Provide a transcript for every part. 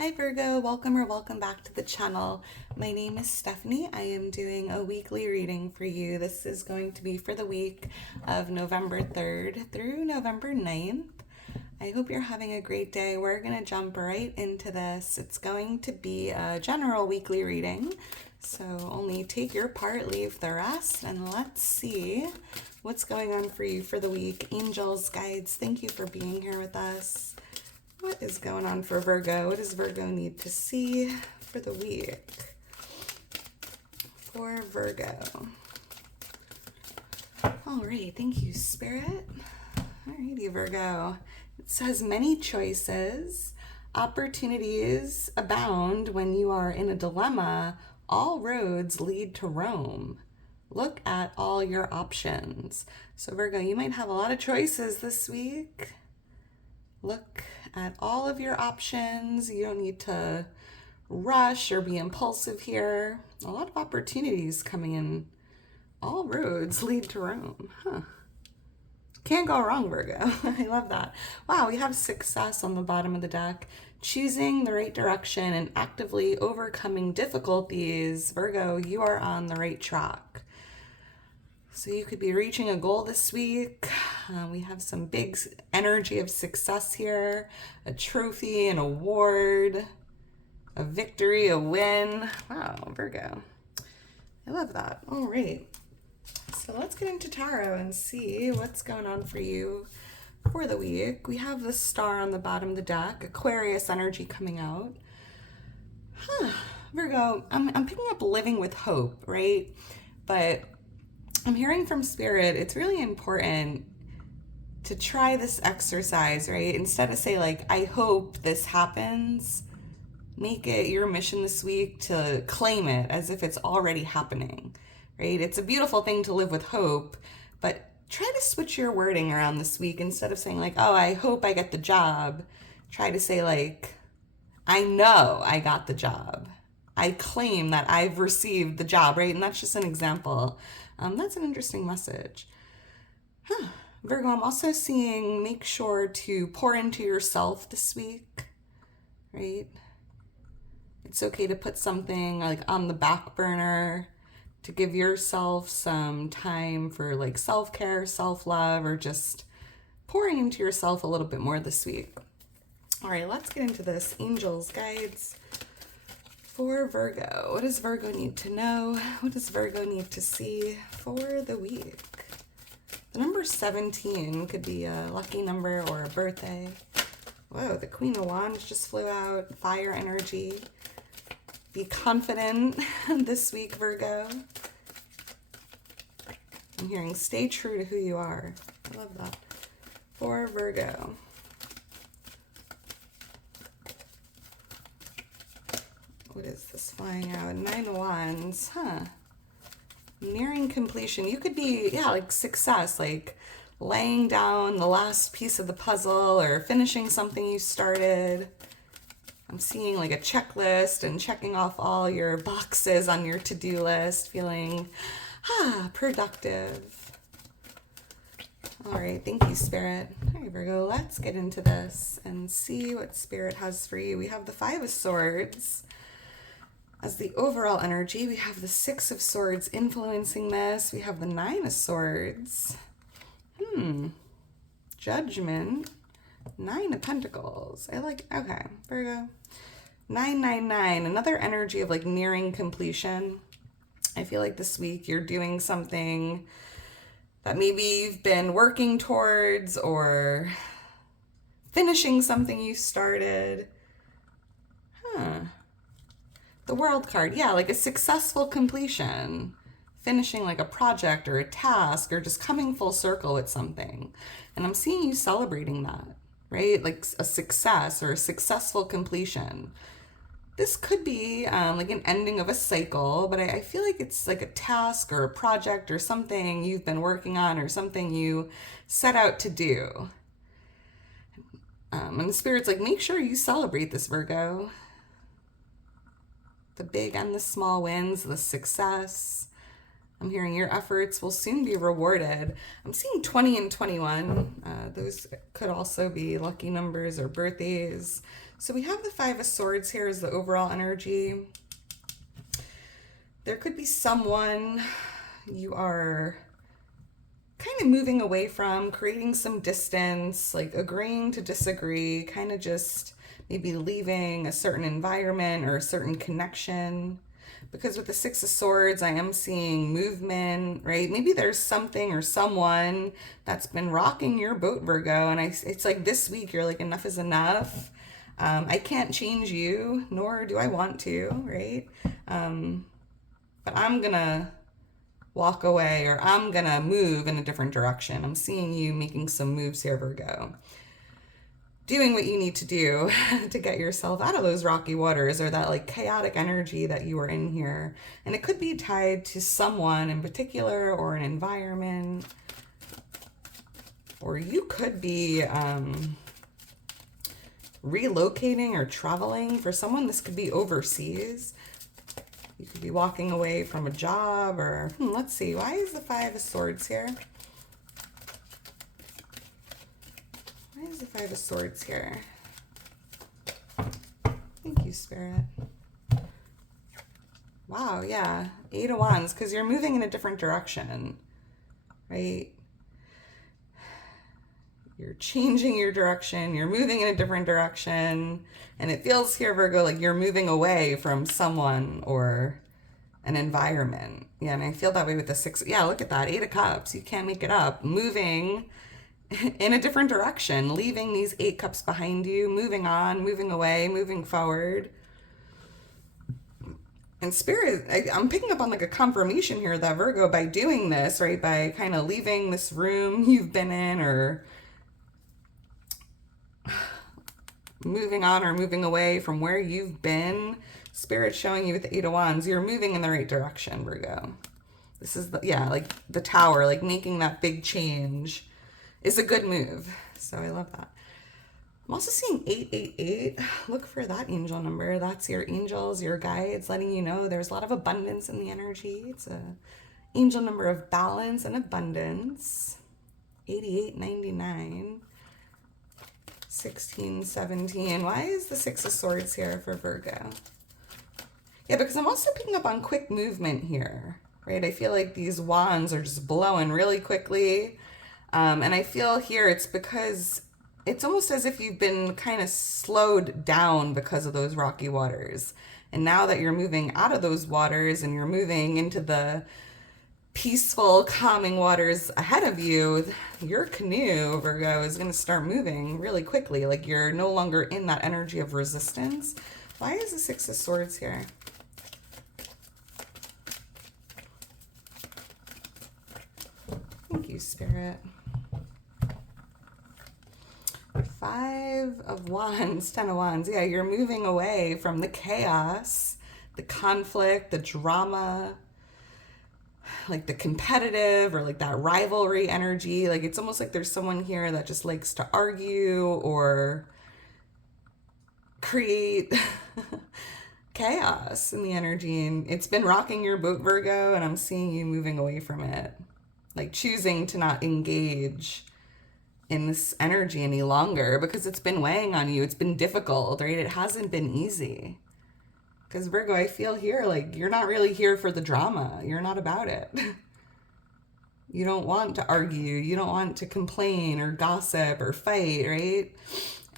Hi Virgo, welcome or welcome back to the channel. My name is Stephanie. I am doing a weekly reading for you. This is going to be for the week of November 3rd through November 9th. I hope you're having a great day. We're going to jump right into this. It's going to be a general weekly reading, so only take your part, leave the rest, and let's see what's going on for you for the week. Angels, guides, thank you for being here with us. What is going on for Virgo? What does Virgo need to see for the week? For Virgo. All right, thank you, Spirit. All righty, Virgo. It says many choices, opportunities abound when you are in a dilemma. All roads lead to Rome. Look at all your options. So Virgo, you might have a lot of choices this week. Look at all of your options. You don't need to rush or be impulsive here. A lot of opportunities coming in. All roads lead to Rome. Can't go wrong, Virgo. I love that. Wow, we have success on the bottom of the deck. Choosing the right direction and actively overcoming difficulties. Virgo, you are on the right track. So you could be reaching a goal this week. We have some big energy of success here. A trophy, an award, a victory, a win. Wow, Virgo. I love that. All right. So let's get into tarot and see what's going on for you for the week. We have the star on the bottom of the deck, Aquarius energy coming out. Virgo, I'm picking up living with hope, right? But I'm hearing from Spirit, it's really important to try this exercise, right? Instead of say like, I hope this happens, make it your mission this week to claim it as if it's already happening, right? It's a beautiful thing to live with hope, but try to switch your wording around this week. Instead of saying like, oh, I hope I get the job, try to say like, I know I got the job. I claim that I've received the job, right? And that's just an example. That's an interesting message. Virgo, I'm also seeing make sure to pour into yourself this week, right? It's okay to put something like on the back burner, to give yourself some time for like self-care, self-love, or just pouring into yourself a little bit more this week. All right, let's get into this. Angels, guides for Virgo. What does Virgo need to know? What does Virgo need to see for the week? The number 17 could be a lucky number or a birthday. Whoa, the Queen of Wands just flew out. Fire energy. Be confident this week, Virgo. I'm hearing stay true to who you are. I love that. For Virgo. What is this flying out? 9 of Wands, Nearing completion. You could be, like success, like laying down the last piece of the puzzle or finishing something you started. I'm seeing like a checklist and checking off all your boxes on your to-do list, feeling, productive. All right, thank you, Spirit. All right, Virgo, let's get into this and see what Spirit has for you. We have the 5 of Swords. As the overall energy, we have the 6 of Swords influencing this. We have the 9 of Swords. Judgment. 9 of Pentacles. Okay, Virgo. 999, another energy of like nearing completion. I feel like this week you're doing something that maybe you've been working towards or finishing something you started. The World card, like a successful completion, finishing like a project or a task or just coming full circle with something. And I'm seeing you celebrating that, right? Like a success or a successful completion. This could be like an ending of a cycle, but I feel like it's like a task or a project or something you've been working on or something you set out to do. And the Spirit's like, make sure you celebrate this, Virgo. The big and the small wins, the success. I'm hearing your efforts will soon be rewarded. I'm seeing 20 and 21. Those could also be lucky numbers or birthdays. So we have the Five of Swords here as the overall energy. There could be someone you are kind of moving away from, creating some distance, like agreeing to disagree, kind of just maybe leaving a certain environment or a certain connection. Because with the Six of Swords, I am seeing movement, right? Maybe there's something or someone that's been rocking your boat, Virgo. And it's like this week, you're like, enough is enough. I can't change you, nor do I want to, right? But I'm going to walk away, or I'm going to move in a different direction. I'm seeing you making some moves here, Virgo. Doing what you need to do to get yourself out of those rocky waters, or that like chaotic energy that you are in here. And it could be tied to someone in particular, or an environment, or you could be relocating or traveling. For someone, this could be overseas. You could be walking away from a job, or let's see, why is the Five of Swords here? Why is the Five of Swords here? Thank you, Spirit. Wow, yeah. Eight of Wands, because you're moving in a different direction, right? You're changing your direction. You're moving in a different direction. And it feels here, Virgo, like you're moving away from someone or an environment. Yeah, and I feel that way with the Six. Yeah, look at that. Eight of Cups. You can't make it up. Moving in a different direction, leaving these Eight Cups behind you, moving on, moving away, moving forward. And Spirit, I'm picking up on like a confirmation here that Virgo, by doing this, right, by kind of leaving this room you've been in, or moving on or moving away from where you've been, Spirit showing you with the Eight of Wands, you're moving in the right direction, Virgo. This is, like the Tower, like making that big change is a good move. So I love that. I'm also seeing 888. Look for that angel number. That's your angels, your guides, letting you know there's a lot of abundance in the energy. It's a angel number of balance and abundance. 8899. 1617. Why is the Six of Swords here for Virgo? Yeah, because I'm also picking up on quick movement here, right? I feel like these wands are just blowing really quickly. And I feel here it's because it's almost as if you've been kind of slowed down because of those rocky waters. And now that you're moving out of those waters and you're moving into the peaceful, calming waters ahead of you, your canoe, Virgo, is going to start moving really quickly. Like you're no longer in that energy of resistance. Why is the Six of Swords here? Thank you, Spirit. Five of Wands, Ten of Wands. Yeah, you're moving away from the chaos, the conflict, the drama, like the competitive or like that rivalry energy. Like it's almost like there's someone here that just likes to argue or create chaos in the energy. And it's been rocking your boat, Virgo, and I'm seeing you moving away from it. Like choosing to not engage in this energy any longer because it's been weighing on you. It's been difficult, right? It hasn't been easy. Because Virgo, I feel here like you're not really here for the drama. You're not about it. You don't want to argue. You don't want to complain or gossip or fight, right?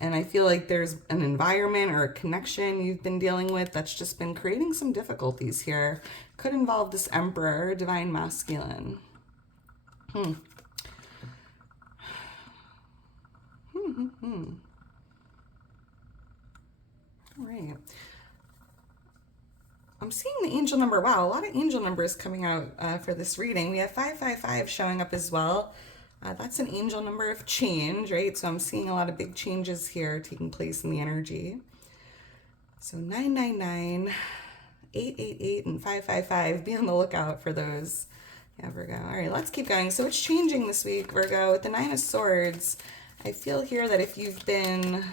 And I feel like there's an environment or a connection you've been dealing with that's just been creating some difficulties here. Could involve this Emperor, Divine Masculine. All right. I'm seeing the angel number. Wow, a lot of angel numbers coming out for this reading. We have 555 showing up as well. That's an angel number of change, right? So I'm seeing a lot of big changes here taking place in the energy. So 999, 888, and 555. Be on the lookout for those. Yeah, Virgo. All right, let's keep going. So it's changing this week, Virgo. With the Nine of Swords, I feel here that if you've been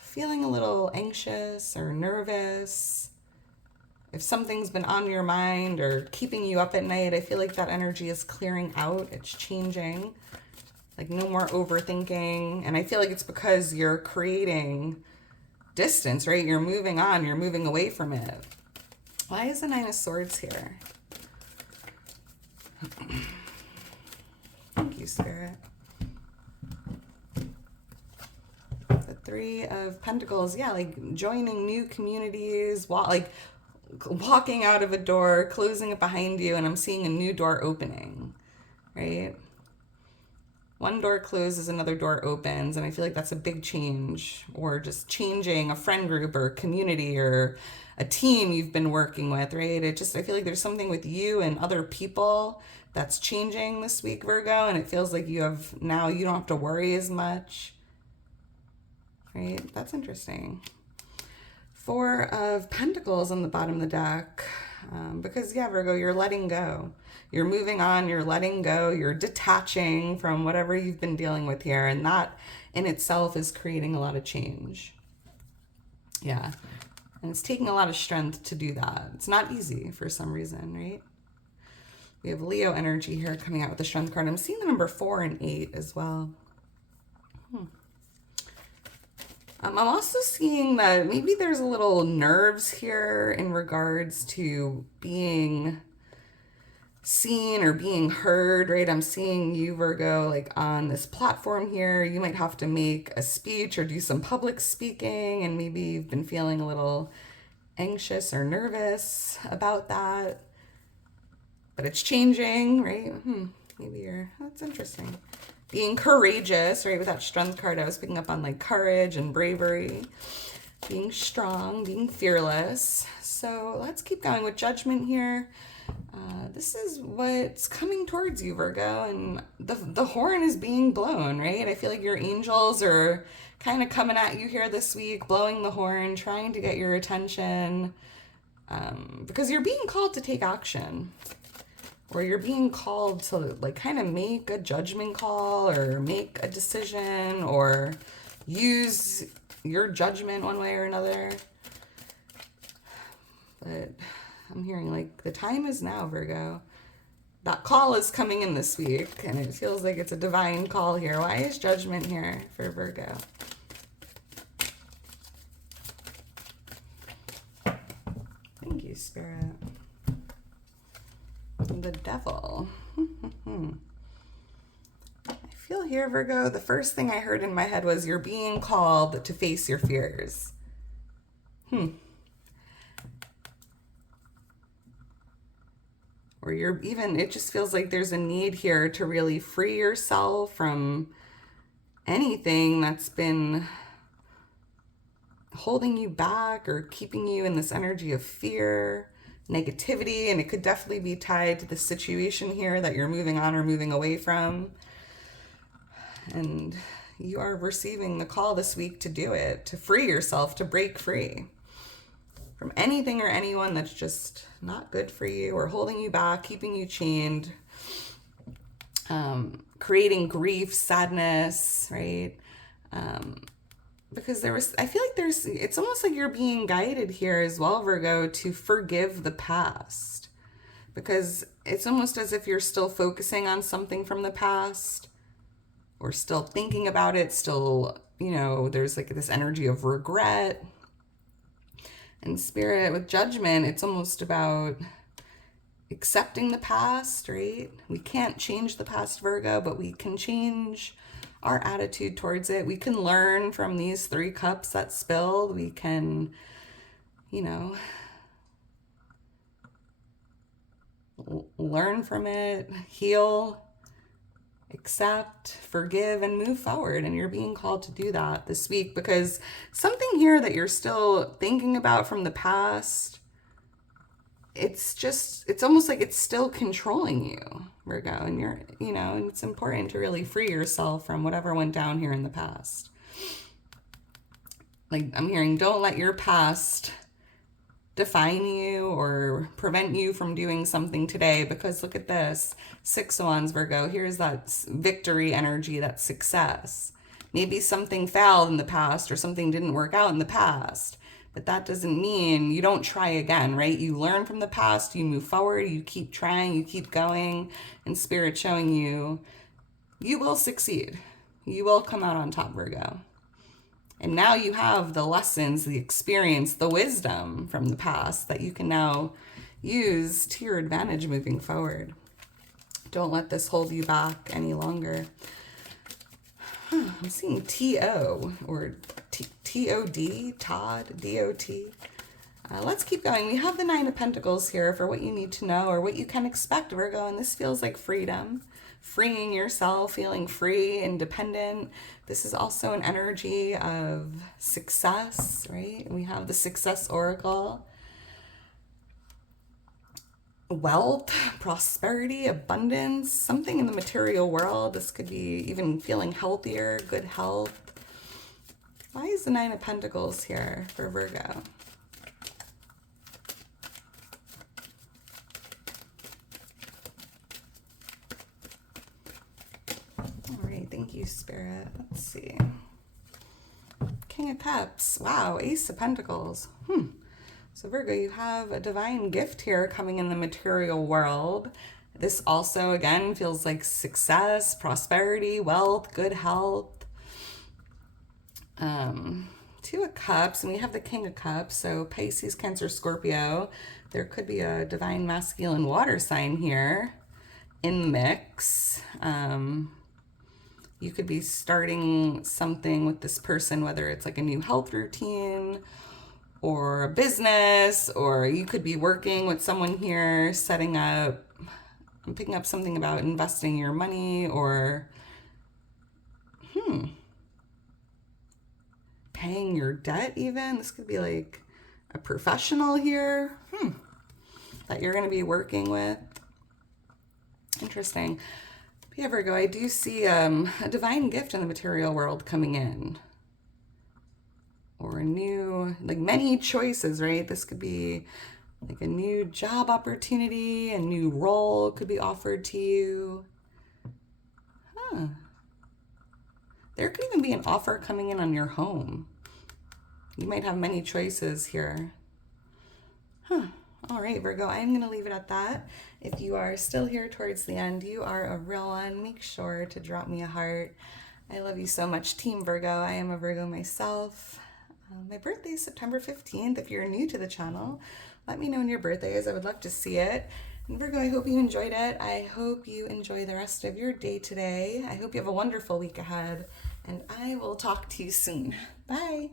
feeling a little anxious or nervous, if something's been on your mind or keeping you up at night, I feel like that energy is clearing out. It's changing. Like no more overthinking. And I feel like it's because you're creating distance, right? You're moving on, you're moving away from it. Why is the Nine of Swords here? Thank you, Spirit. The Three of Pentacles, yeah, like joining new communities, like walking out of a door, closing it behind you, and I'm seeing a new door opening, right? One door closes, another door opens, and I feel like that's a big change, or just changing a friend group or community or a team you've been working with, right? I feel like there's something with you and other people that's changing this week, Virgo, and it feels like you don't have to worry as much, right? That's interesting. Four of Pentacles on the bottom of the deck, because yeah, Virgo, you're letting go. You're moving on, you're letting go, you're detaching from whatever you've been dealing with here, and that in itself is creating a lot of change. Yeah, and it's taking a lot of strength to do that. It's not easy for some reason, right? We have Leo energy here coming out with the Strength card. I'm seeing the number 4 and 8 as well. I'm also seeing that maybe there's a little nerves here in regards to being seen or being heard, right? I'm seeing you, Virgo, like on this platform here. You might have to make a speech or do some public speaking, and maybe you've been feeling a little anxious or nervous about that. But it's changing, right? That's interesting. Being courageous, right? With that Strength card, I was picking up on like courage and bravery, being strong, being fearless. So let's keep going with Judgment here. This is what's coming towards you, Virgo, and the horn is being blown, right? I feel like your angels are kind of coming at you here this week, blowing the horn, trying to get your attention, because you're being called to take action, or you're being called to like kind of make a judgment call or make a decision or use your judgment one way or another. But I'm hearing like the time is now, Virgo. That call is coming in this week, and it feels like it's a divine call here. Why is Judgment here for Virgo? Thank you, Spirit. The Devil. I feel here, Virgo, the first thing I heard in my head was you're being called to face your fears. Or it just feels like there's a need here to really free yourself from anything that's been holding you back or keeping you in this energy of fear, negativity, and it could definitely be tied to the situation here that you're moving on or moving away from. And you are receiving the call this week to do it, to free yourself, to break free from anything or anyone that's just not good for you or holding you back, keeping you chained, creating grief, sadness, right? Because I feel like it's almost like you're being guided here as well, Virgo, to forgive the past. Because it's almost as if you're still focusing on something from the past or still thinking about it, still, there's like this energy of regret. And Spirit, with Judgment, it's almost about accepting the past, right? We can't change the past, Virgo, but we can change our attitude towards it. We can learn from these 3 cups that spilled. We can, learn from it, heal, accept, forgive, and move forward. And you're being called to do that this week, because something here that you're still thinking about from the past, it's almost like it's still controlling you, Virgo. And and it's important to really free yourself from whatever went down here in the past. Like I'm hearing, don't let your past define you or prevent you from doing something today, because look at this 6 of Wands, Virgo. Here's that victory energy, that success. Maybe something failed in the past or something didn't work out in the past, but that doesn't mean you don't try again, right? You learn from the past, you move forward, you keep trying, you keep going, and Spirit showing you you will succeed. You will come out on top, Virgo. And now you have the lessons, the experience, the wisdom from the past that you can now use to your advantage moving forward. Don't let this hold you back any longer. I'm seeing T-O or T-O-D, Todd, D-O-T. Let's keep going. We have the Nine of Pentacles here for what you need to know or what you can expect, Virgo. And this feels like freedom, freeing yourself, feeling free, independent. This is also an energy of success, right? We have the Success Oracle. Wealth, prosperity, abundance, something in the material world. This could be even feeling healthier, good health. Why is the Nine of Pentacles here for Virgo? All right, thank you, Spirit. Let's see. King of Cups. Wow, Ace of Pentacles. So Virgo, you have a divine gift here coming in the material world. This also, again, feels like success, prosperity, wealth, good health. Two of Cups, and we have the King of Cups. So Pisces, Cancer, Scorpio. There could be a divine masculine water sign here in the mix. You could be starting something with this person, whether it's like a new health routine or a business, or you could be working with someone here, setting up, I'm picking up something about investing your money or paying your debt even. This could be like a professional here that you're going to be working with. Interesting. But yeah, Virgo, I do see a divine gift in the material world coming in. Or a new, like many choices, right? This could be like a new job opportunity, a new role could be offered to you. There could even be an offer coming in on your home. You might have many choices here. All right, Virgo, I'm going to leave it at that. If you are still here towards the end, you are a real one. Make sure to drop me a heart. I love you so much, Team Virgo. I am a Virgo myself. My birthday is September 15th. If you're new to the channel, let me know when your birthday is. I would love to see it. And Virgo, I hope you enjoyed it. I hope you enjoy the rest of your day today. I hope you have a wonderful week ahead. And I will talk to you soon. Bye.